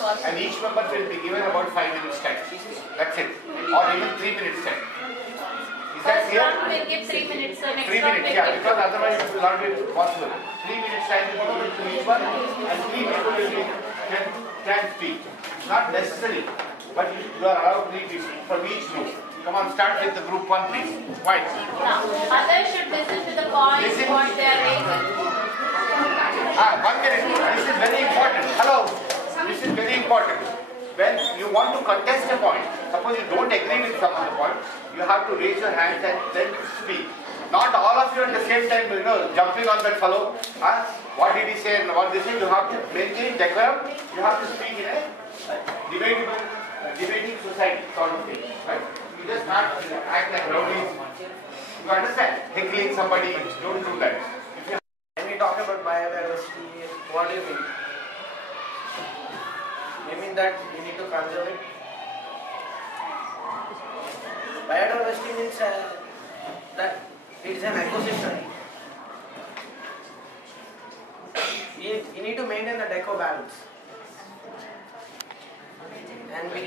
and each member will be given about 5 minutes time. That's it. Or even 3 minutes time. Is that clear? First round will give 3 minutes, so next 3 round minutes, will yeah, give because otherwise it will not be possible. 3 minutes time will be given to each one, and 3 people will be can speak. Not necessary, but you are allowed 3 people from each group. Come on, start with the group 1, please. Why? Now, others should listen to the points, what they are raising. 1 minute. This is very important. Hello. This is very important. When you want to contest a point, suppose you don't agree with some of the point, you have to raise your hands and then speak. Not all of you at the same time, jumping on that fellow. What did he say and what did he say? You have to maintain decorum. You have to speak in a debating society sort of thing. Right? You just not act like rowdies. You understand? Heckling somebody, don't do that. When we talk about biodiversity, what do you mean? You mean that we need to conserve it? Biodiversity means that it is an ecosystem. We need to maintain the deco balance. And we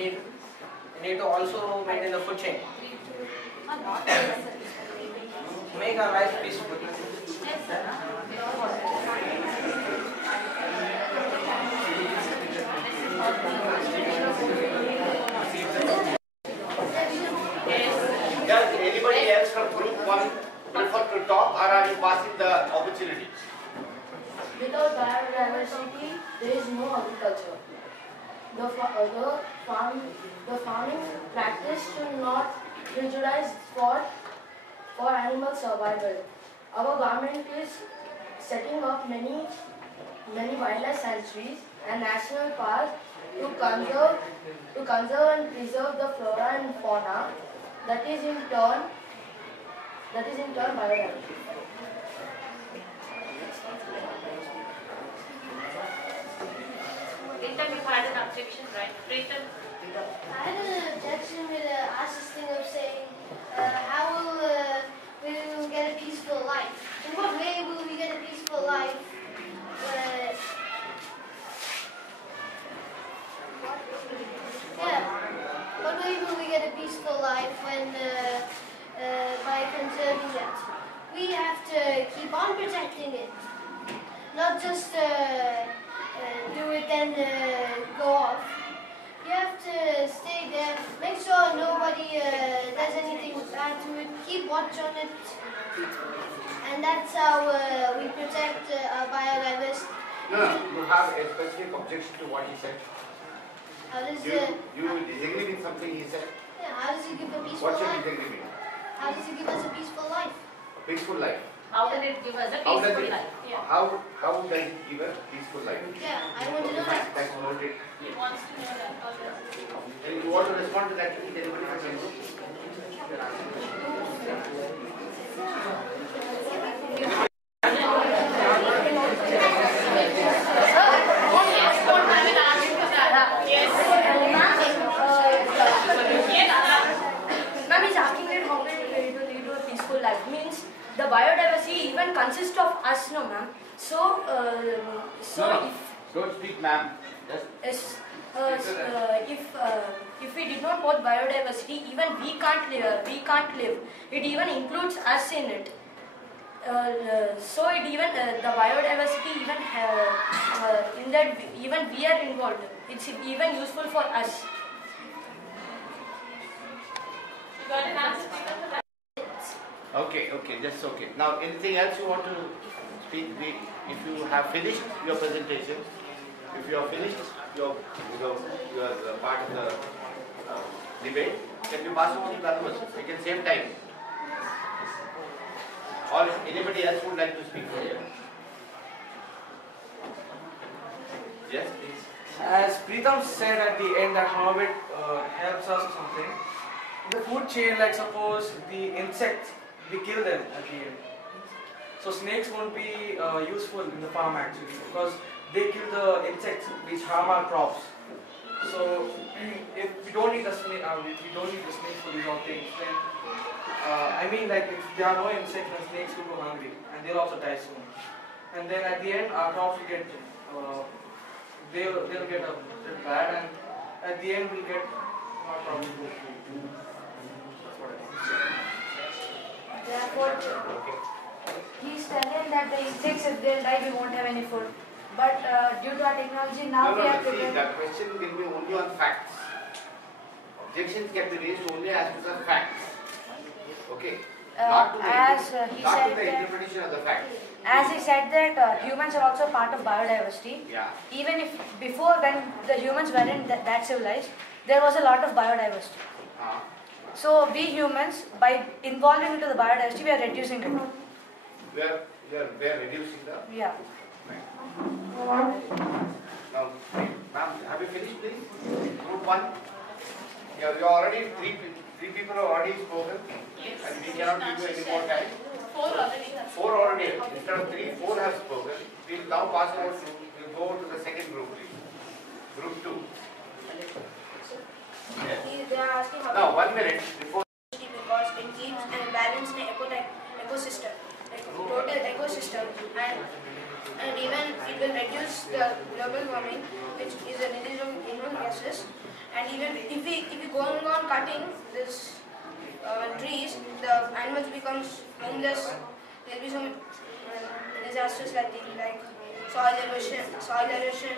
need to also maintain the food chain. Make our life peaceful. Does anybody else from group 1 prefer to talk, or are you passing the opportunity? Without biodiversity, there is no agriculture. The farming practice should not prejudice for animal survival. Our government is setting up many wildlife sanctuaries and national parks to conserve and preserve the flora and fauna. That is in turn biodiversity. Pritam, you had an objection, right? Pritam? I had an objection with Ash's thing of saying, how will we get a peaceful life? In what way will we get a peaceful life? What way will we get a peaceful life when by conserving it? We have to keep on protecting it, not just do it and go off. You have to stay there, make sure nobody does anything bad to it, keep watch on it, and that's how we protect our biodiversity. No, you have a specific objection to what he said. How does You disagree with something he said? yeah, how does it give a peaceful What's your life? disagreement? How does it give us a peaceful life? A peaceful life. How will it give us a How does peaceful it? life? Yeah. How does it give a peaceful life? Yeah, I want to know that. That's noted. He wants to know that. And you want to respond to that? Is anybody from your group? Ma'am is asking that how will it lead to a peaceful life. Means the biodiversity even consists of us, no ma'am. Don't speak, ma'am. Yes, if we did not want biodiversity, even we can't live. It even includes us in it. So it even the biodiversity even in that even we are involved. It's even useful for us. You got an answer? Okay, that's okay. Now, anything else you want to speak? If you have finished your presentation, if you have finished your part of the debate, can you pass on to the others? We can save time. Or anybody else would like to speak for you? Yes, please. As Pritam said at the end that how it helps us or something, in the food chain, like suppose the insects, we kill them at the end. So snakes won't be useful in the farm actually because they kill the insects which harm our crops. So if we don't need a snake, for these all things, then I mean like if there are no insects, then snakes will go hungry and they'll also die soon. And then at the end, our crops will get they'll get a bit bad, and at the end we'll get not profitable. That's what I think. Therefore, he's telling that the insects, if they'll die, we won't have any food. But due to our technology, now we are See, prepared. the question will be only on facts. Objections can be raised only as to the facts. Okay? Not to the, as he not said to the that, interpretation of the facts. as he said that humans are also part of biodiversity. Yeah. Even if before, when the humans weren't that civilized, there was a lot of biodiversity. So we humans, by involving into the biodiversity, we are reducing it. We are reducing the. Yeah. Now, ma'am, have you finished, please? Group 1. Yeah, you already three people have already spoken, and we cannot give you any more time. 4 already have. 4 already. Instead of 3, 4 have spoken. We'll now pass over to. We'll go to the second group, please. Group 2. Yes. They are asking how Now, 1 minute before. because it keeps and balance the ecosystem, like total ecosystem, and even it will reduce the global warming, which is a release of greenhouse gases. And even if we go on cutting this trees, the animals becomes homeless. There will be some disasters like soil erosion,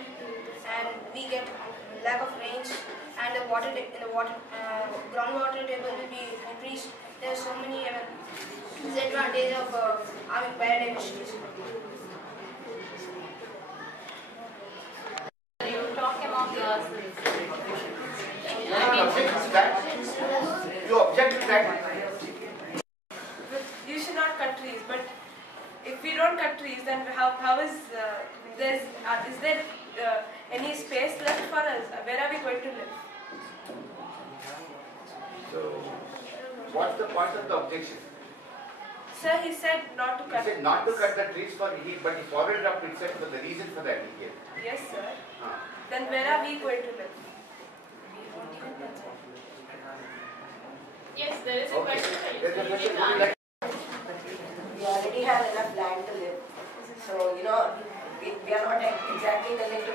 and we get lack of rains, and the groundwater table will be decreased. There are so many disadvantages of having biodiversity. You talk among yourselves. You object to that? You object to that? You should not cut trees, but if we don't cut trees, then how is there any space left for us? Where are we going to live? So, what's the point of the objection? Sir, he said not to He cut. said not to cut the trees but he followed up itself for the reason for that he gave. Yes, sir. Ah. Then where are we going to live? Yes, there is a Okay. question for you. There's a So you question. need Would you to like- We already have enough land to live. So, we are not exactly telling to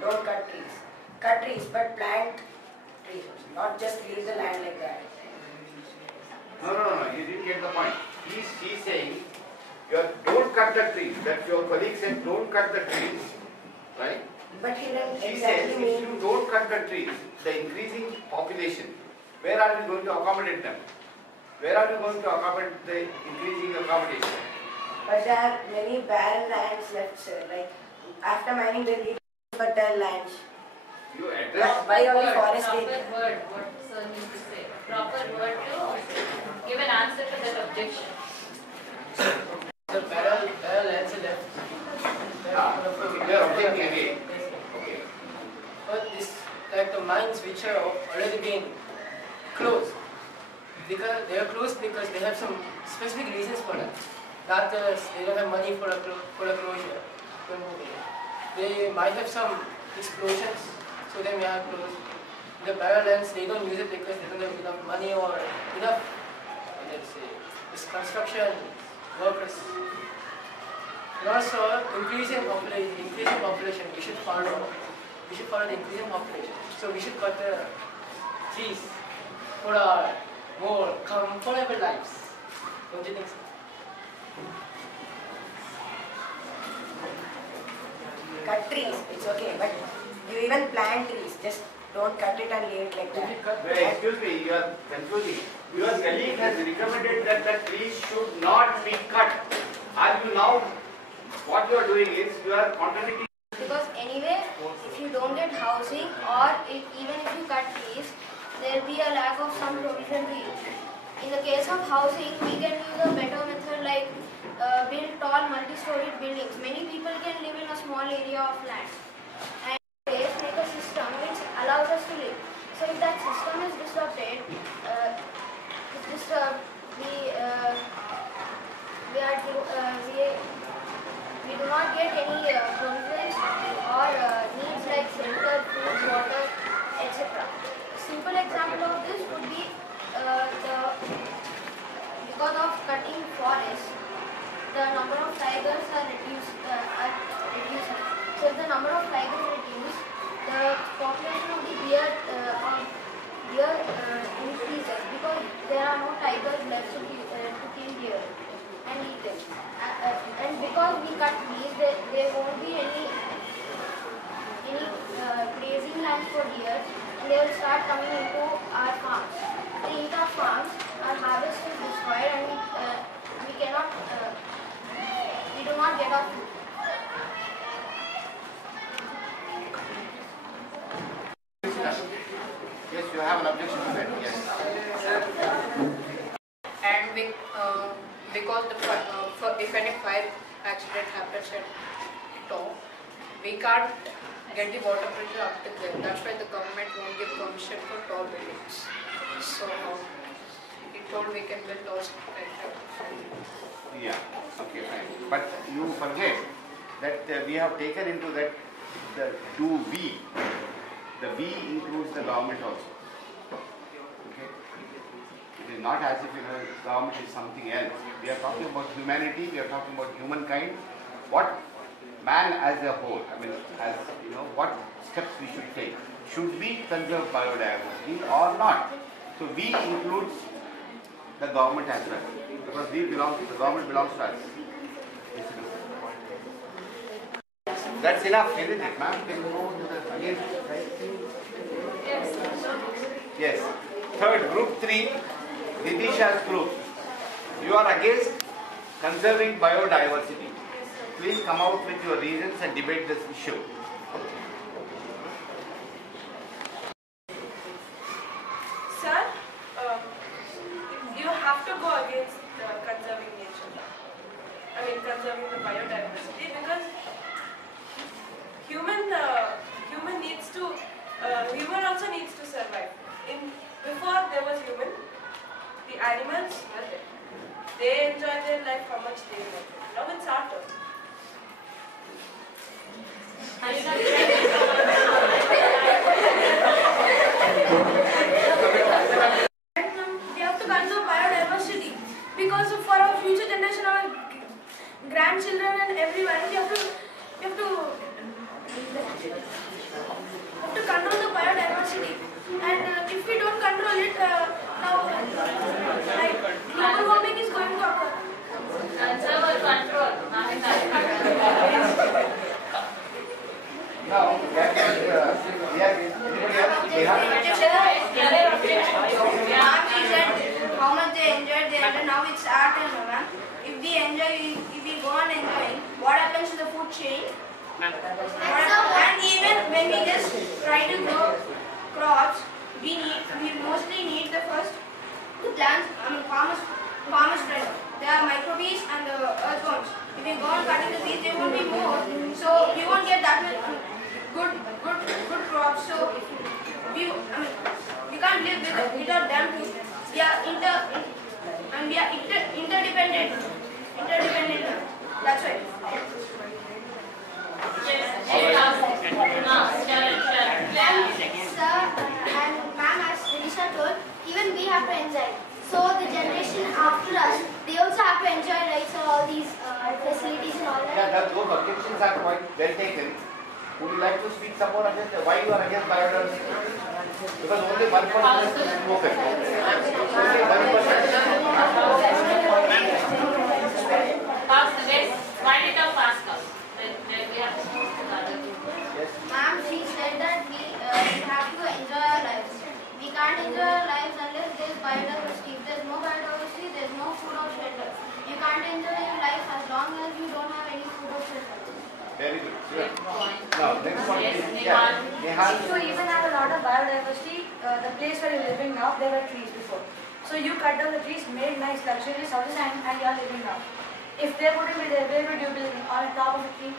don't cut trees. Cut trees, but plant trees also. Not just leave the land like that. No, you didn't get the point. He's saying, don't cut the trees. That your colleague said, don't cut the trees, right? But he didn't He says, exactly if mean. you don't cut the trees, the increasing population, where are we going to accommodate them? Where are we going to accommodate the increasing accommodation? But there are many barren lands left, sir. Like, after mining, there will be fertile lands. You address. Why only proper forest word, area? what sir needs to say. Proper word to give an answer to that objection. The barrel lands are left. Okay, they are objecting again. Okay. But this, like the mines which are already been closed, because they are closed because they have some specific reasons for that. Not they don't have money for a closure. They might have some explosions, so they may have closed. The barrel lands, they don't use it because they don't have enough money or enough, let's say, this construction workers. And also, increasing population, we should follow the increasing population. So we should cut the trees for our more comfortable lives. Don't you think so? Cut trees, it's okay. But you even plant trees. Just don't cut it and leave it like that. Well, excuse me, you are confusing. Your colleague has recommended that the trees should not be cut. Are you now, what you are doing is, you are contradicting. Because anyway, if you don't get housing, or even if you cut trees, there will be a lack of some provision to you. In the case of housing, we can use a better method like build tall multi-storied buildings. Many people can live in a small area of land. And make a system which allows us to live. So if that system is disrupted, we do not get any provisions or needs like shelter, food, water, etc. A simple example of this would be because of cutting forests, the number of tigers are reducing. So if the number of tigers reduce, and for deer, and they will start coming into our farms. They eat our farms, our harvest is destroyed, and we do not get our food. Yes, you have an objection to that. Yes. And because if any fire accident happens at top, we can't get the water pressure up to there. That's why the government won't give permission for tall buildings. So he told we can build those like that. Yeah. Okay, fine. But you forget that we have taken into that the two V. The V includes the government also. Okay. It is not as if government is something else. We are talking about humanity. We are talking about humankind. What man as a whole. I mean, as what steps we should take. Should we conserve biodiversity or not? So V includes the government as well, because the government belongs to us. That's enough, isn't it, ma'am? Can you go to the again? Yes. Third, group 3, Vidisha's group. You are against conserving biodiversity. Please come out with your reasons and debate this issue. Sir, you have to go against conserving nature. I mean, conserving the biodiversity, because human also needs to survive. Before there was human, the animals were there. They enjoy their life how much they like it. Now it's our turn. We have to conserve biodiversity because for our future generation, our grandchildren and everyone, we have to control the biodiversity. And if we don't control it, now global warming is going to occur. Conserve or control? Now, anybody else? How much they enjoyed there, and now it's our turn, ma'am. If we go on enjoying, what happens to the food chain? And even when we just try to grow crops, we mostly need the first plants, farmers friend. There are microbes and the earthworms. If we go on cutting the trees, there won't be more. So we won't get that much good crops. So we can't live without them too. We are interdependent. That's right. Sir, and ma'am, as Vidisha told, even we have to enjoy. So the generation after us, they also have to enjoy, right? So all these facilities and all that. Yeah, those objections are quite well taken. Would you like to speak some more against why you are against biodiversity? Because only 1% is spoken. Only 1%. Pass the list. Wind it up fast now. Then we have to move to the other group. Yes. Ma'am, she said that we have to enjoy our lives. We can't enjoy our lives unless there is biodiversity. If there is no biodiversity, there is no food or shelter. You can't enjoy your life as long as you don't have any food or shelter. Very good. Sure. Now, next one Yes, is Nehal. To even have a lot of biodiversity, the place where you're living now, there were trees before. So you cut down the trees, made nice luxurious houses, and you're living now. If there wouldn't be there, where would you be living? On top of a tree?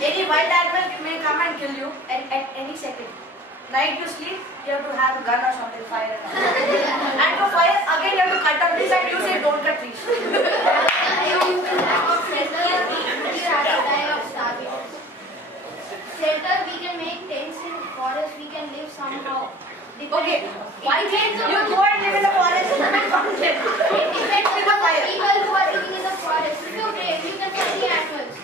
Any wild animal may come and kill you at any second. Night you sleep, you have to have a gun or something, fire and all. And for fire, again you have to cut down trees and you say don't cut trees. Shelter, we can make tents in forest, we can live somehow. Okay, why can't you go and live in the forest and come here? It depends on the people who are living in the forest. If you're brave, you can find the animals.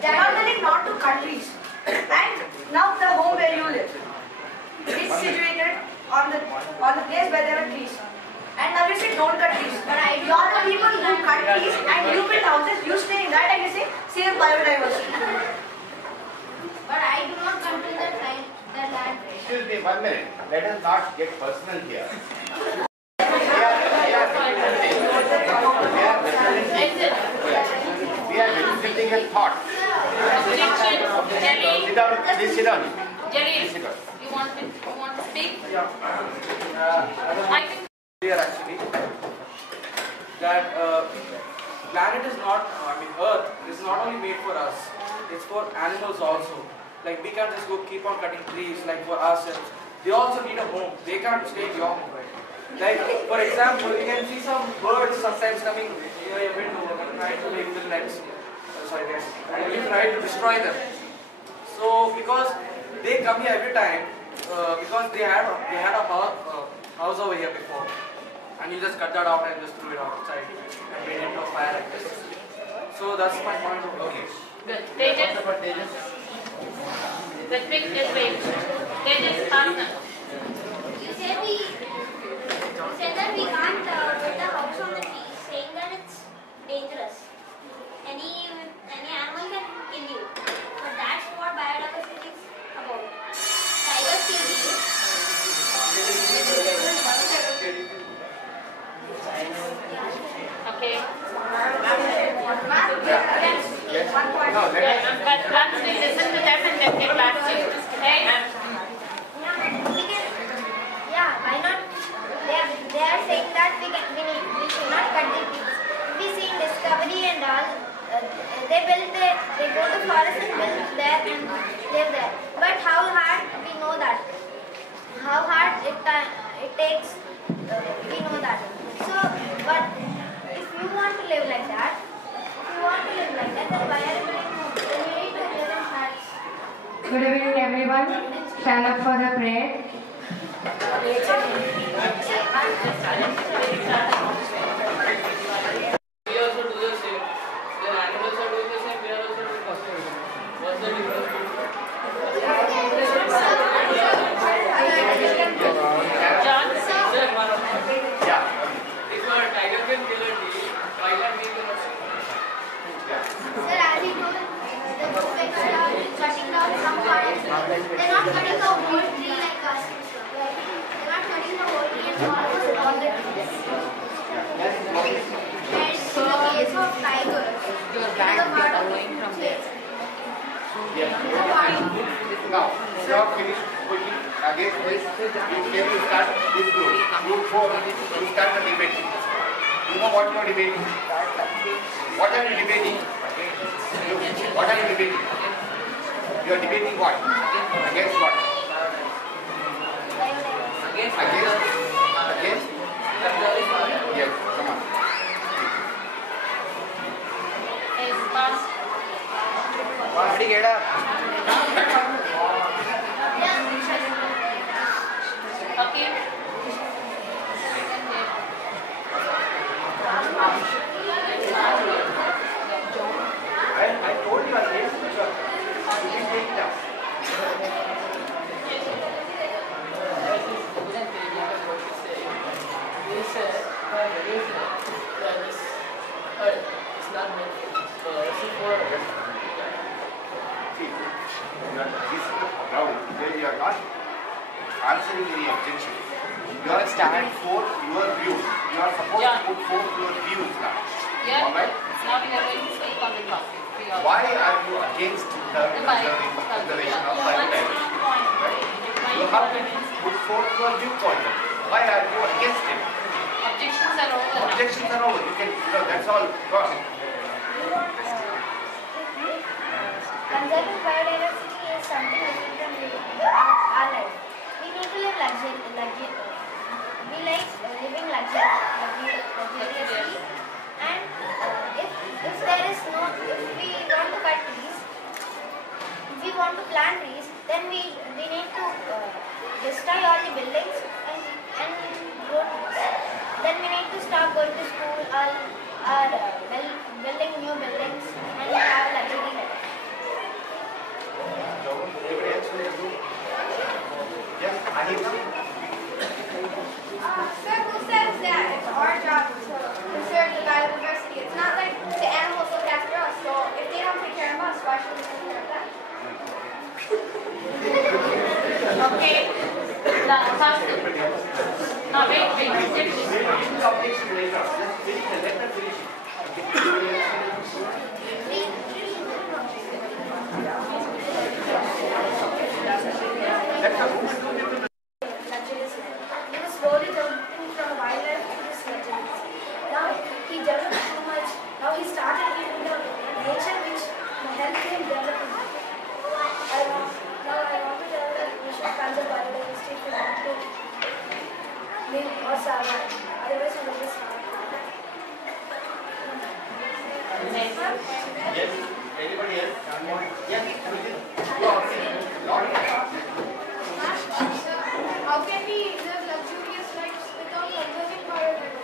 Now telling not to cut trees. And now the home where you live is situated on the place where there are trees. And now you say don't cut trees. But you are the people who cut trees and you build houses, you stay in that and you say save biodiversity. But I do 1 minute. Let us not get personal here. We are representing a thought. Sit down, please sit down. Jalil, you want to speak? Yeah. I think Clear actually that planet is not, Earth is not only made for us, it's for animals also. Like we can't just go keep on cutting trees like for ourselves. They also need a home. They can't stay in your home, right? Like for example, you can see some birds sometimes coming near your window and trying to make the nets. And you try to destroy them. So because they come here every time, because they had a house over here before, and you just cut that out and just threw it outside and made it into a fire like this. So that's my point of view. Okay. good. Tejas. Ritwik, just wait. Tejas, Hassan. You said that we can't put the house on the tree, saying that it's dangerous. Any animal can kill you. But that's what biodiversity is about. Tigers kill you. Okay. Yes. No, let us. But once we listen to them and then get back to you. Hey? Why not? They are saying that we should not cut the trees. We see in Discovery and all, they go to forest and build there and live there. But how hard, we know that. How hard it takes, we know that. So, but if you want to live like that, then why are you doing home? Then you need to live in huts. Good evening, everyone. Stand up for the prayer. We also do the same. The animals are doing the same, we are also doing the same. What's the difference? John? Sir, Yeah. if a tiger can kill a tree, why can't we kill a tree? Sir, as you told, the movements are cutting down some forests. They're not cutting the whole tree like us. They're not cutting the whole tree and almost all the trees. And in the case of tigers, Your bag is going from there. Yes. Now, you have finished quickly. Again, please, can you start this group? Group 4, you start the debate. You know what you are debating? What are you debating? What are you debating? You are debating what? Against what? Against? Yes, come on. Is past. Already get up. Okay. I told you against the church. You didn't take it up. They said by reducing it, that this earth is not meant for this. This is for See, this is the ground where you are not answering any objection. You are standing for your views. You are supposed to put forth your views now. Yeah. All right? Now we are going to speak on the topic. Why are you against the conservation of biodiversity? Right? You have to put forth your viewpoint. Why are you against it? Objections are over. Objections are over. You can, that's all. Gone. Conserving biodiversity is something different from our life. We need to live we like living luxuriously. And if there is no, if we want to cut trees, if we want to plant trees, then we need to destroy all the buildings and grow trees. Then we need to stop going to school or building new buildings and have luxury life. Yes, Anita? Sir, who says that it's our job to conserve the biodiversity? It's not like the animals look after us, so if they don't take care of us, why should we take care of them? Okay. No, wait. Completion later. Let's finish it. Let them finish He was slowly jumping from wildlife to this naturalist. Now he developed so much. Now he started giving the nature which helped him develop. I want to tell that we should conserve biodiversity if we want to live or survive. Otherwise, we will just starve. Yes. Anybody else? Yes. How can we live luxurious lives without conserving biodiversity?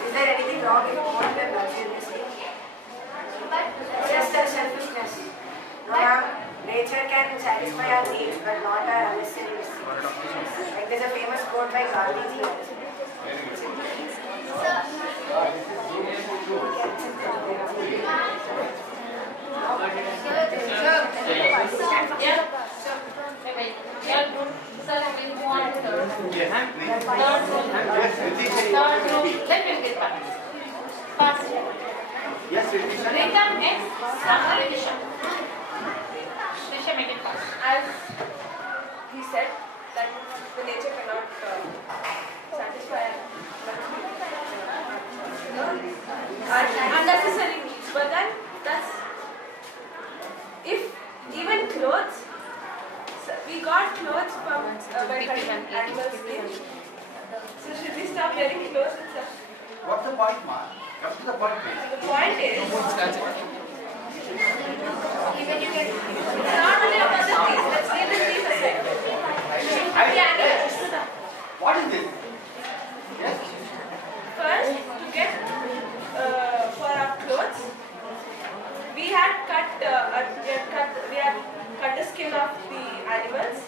Is there anything wrong if you want to live luxuriously? Just as selfishness. No, ma'am. Nature can satisfy our needs, but not our unnecessary needs. Like there's a famous quote by Gandhi. Let me get back. Fast. Yes, Ritisha. Rita, next. After Ritisha. Ritisha, make it fast. As he said that the nature cannot satisfy unnecessary needs, but then that's if even clothes. So we got clothes from by cutting animal skin. So should we stop wearing clothes itself? What's the point, Ma? Come to the point, please. The point is, even you get, it's not only about the trees. Let's leave the trees aside. The animals. What is this? Yes. First, to get for our clothes, we had cut the skin of the animals.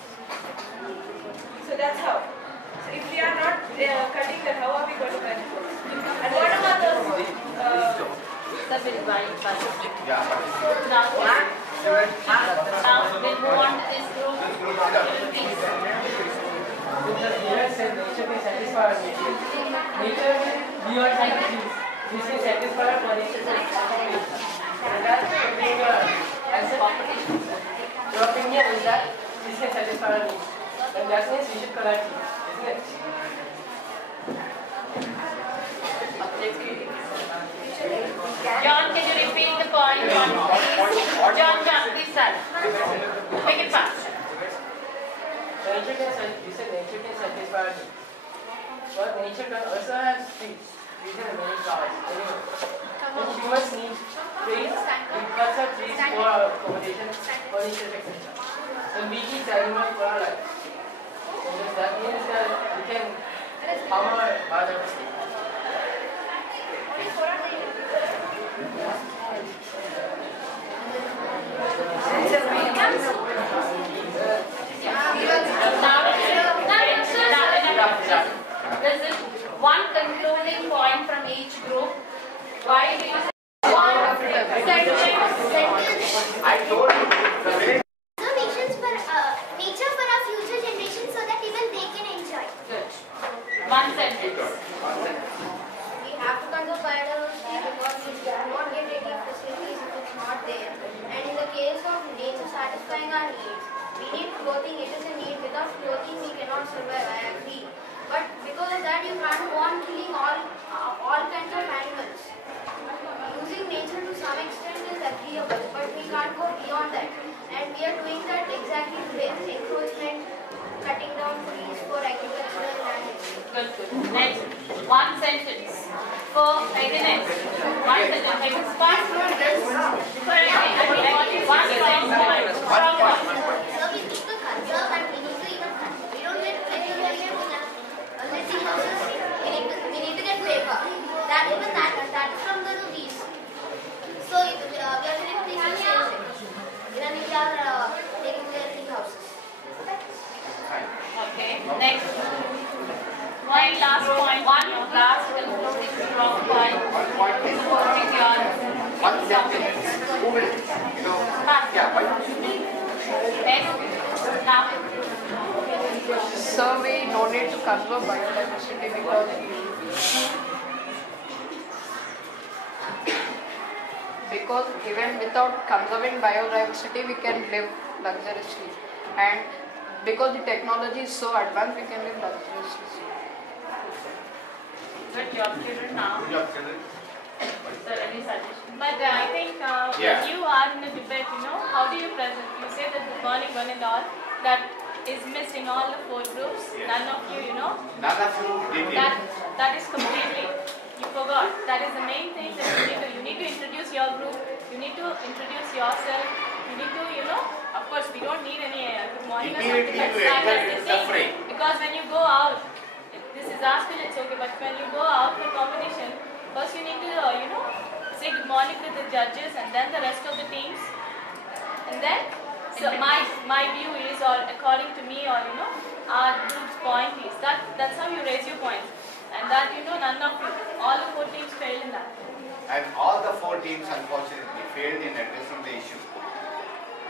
So that's how. So if we are not cutting then how are we going to wear clothes? And what about those? That will buy fast. Yeah. Now we'll move on to this group. Nature can satisfy our needs. Nature will be our needs. This can satisfy our bodies. And that's being answer. Your opinion is that this can satisfy our needs. And that means we should collect it, isn't it? John, can you repeat the point? John, please start. Make it fast. Nature can satisfy our needs. But nature can also have trees and many flowers. Anyway, when humans need trees, we cut our trees for our accommodation, furniture, etc. So we eat animals for our life. So that means that we can harm our biodiversity. This is one concluding point from each group. Why do you say one sentence? I told you. Nature for our future generations so that even they can enjoy. Good. One sentence. We have to conserve biodiversity because we cannot get any facilities if it's not there. And in the case of nature satisfying our needs, we need clothing. It is a need. Without clothing, we cannot survive. I agree. But because of that, you can't go on killing all kinds of animals. Using nature to some extent is agreeable, but we can't go beyond that. And we are doing that exactly today. This encroachment, cutting down trees for agricultural land. Good. Next. One sentence. For next. One sentence. Take a spot. One sentence. From what? So we need to conserve and we need to even we don't get paper. We need to get paper. last point. One last concluding strong point. Point is Support is your one sentence. Who will, yeah, why don't you? Yes. Now. So we no need to conserve biodiversity because even without conserving biodiversity we can live luxuriously, and because the technology is so advanced we can live luxuriously. Good job, children. Now. Good job, children. Sir, any suggestion? But I think Yeah. when you are in a debate, how do you present? You say that the burning one and all, that is missed in all the 4 groups. Yes. None of you, None of you did it. that is completely, you forgot. That is the main thing that you need to introduce your group, you need to introduce yourself, you need to, of course we don't need any good morning or something like Immediately you that. enter into the fray. Because when you go out, this is our school, it's okay, but when you go out for competition, first you need to, say good morning to the judges and then the rest of the teams. And then, so my view is, or according to me, or our group's point is, that's how you raise your points. And that, none of you, all the 4 teams failed in that. And all the 4 teams unfortunately failed in addressing the issue.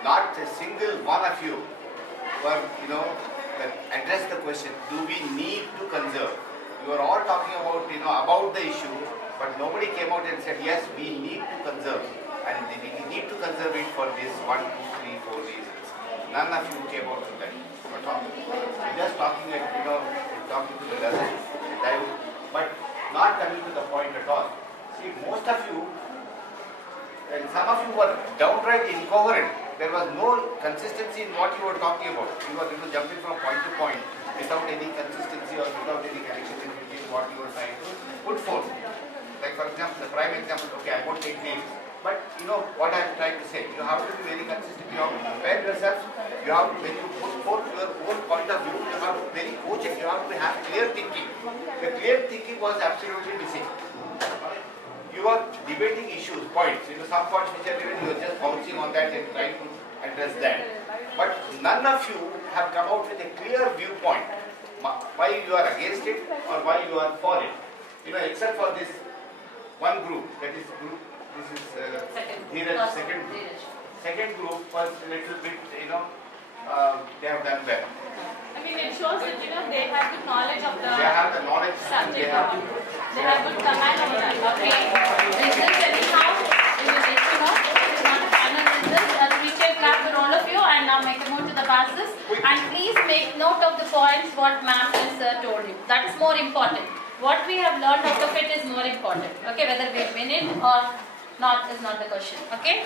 Not a single one of you were, addressed the question, do we need to conserve? You are all talking about, about the issue, but nobody came out and said, yes, we need to conserve. And we need to conserve it for this 1, 2, 3, 4 reasons. None of you came out with that. We're just talking, talking to the lesson, but not coming to the point at all. See, most of you, and some of you were downright incoherent. There was no consistency in what you were talking about. You were jumping from point to point without any consistency or without any connection between what you were trying to put forth. Like for example, the prime example, okay, I won't take names, but what I'm trying to say, you have to be very consistent, you have to prepare yourself, you have to, when you put forth your own point of view, you have to be very cogent, you have to have clear thinking. The clear thinking was absolutely missing. You are debating issues, points, some points which are given, you are just bouncing on that and trying to address that. But none of you have come out with a clear viewpoint, why you are against it or why you are for it. Except for this one group, that is group, this is Dheeraj, second group was a little bit, they have done well. I mean, it shows that, they have good knowledge of the They have the knowledge, subject. They have good command on that. Okay. Results anyhow, we will let you know. This is not the final results. Appreciate clap for all of you, and now make a move to the passes. And please make note of the points what ma'am and sir told you. That's more important. What we have learned out of it is more important. Okay, whether we win it or not is not the question. Okay.